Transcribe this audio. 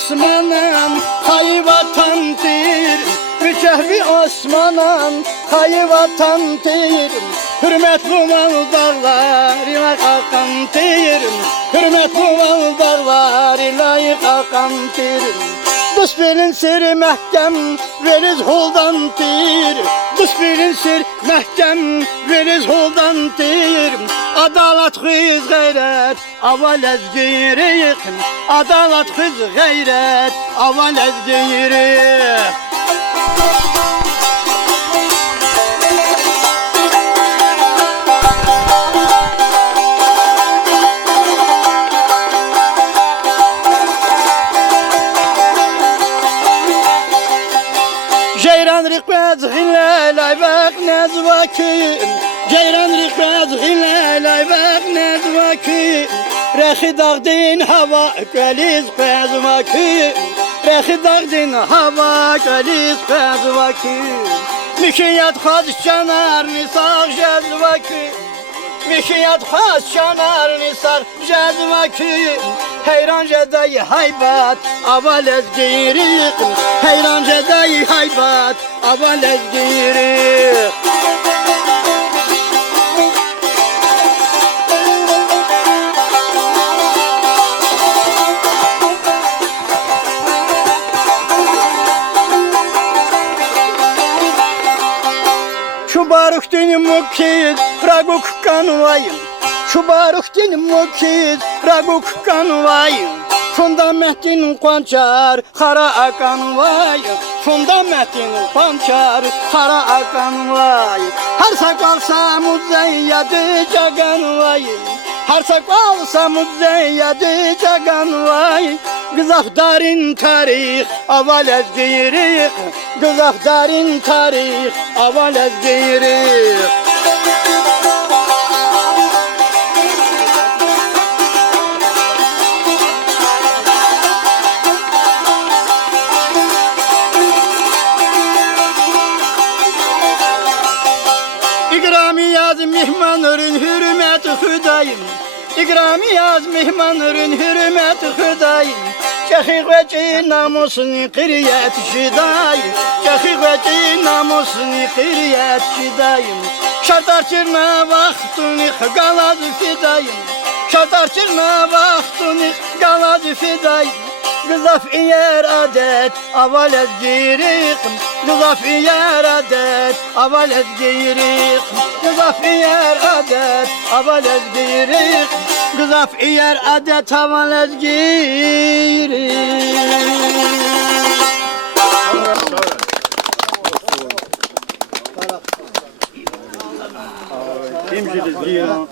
osmanan hay vatandır, mükehvi osmanan hay vatandır. Hürmetli maldarlar layık akandır, hürmetli maldarlar layık akandır. Dış bilinsin məhkəm veriz holdandır, dış bilinsin məhkəm veriz holdandır. Adalet hız gayret aval ezgirik, adalet hız gayret aval ezgirik. Ceyran rikmez hilal ayvak nezvaki, Ceyran rikmez hilal ayvak nezvaki. Rehi dağdin hava geliz pezvaki, Rehi dağdin hava geliz pezvaki. Müşiyat khaz canar nisar jezvaki, Müşiyat khaz canar nisar jezvaki. Heyran cedai haybat aval ezgirik, Heyran cedai haybat aval ezgirik. Şu baruk dinim mukid raguk kanvayım, Şu baruk dinim mukid raguk kanvayım. Fundamentin qançar xara akan vay, Fundamentin qançar xara akan vay. Her sakalsa muzeyyedi cagan vay, Her sakalsa muzeyyedi cagan vay. Gızafdarin tarih aval ezgirik, Gızafdarin tarih aval ezgirik. İkrami yaz mihmanların hürmeti hüdayım, İkrami yaz mihmanların hürmeti hüdayım. Çekik namusunu kıriyet şidayım, Çekik namusunu kıriyet şidayım. Şartar çırna vaxtını qalaz fidayım, Şartar çırna vaxtını qalaz fidayım. Gızaf yer adet aval ezgirik, Gızaf yer adet aval ezgirik, Gızaf yer adet aval ezgirik, Gızaf yer adet aval ezgirik. Kimciliz diyor.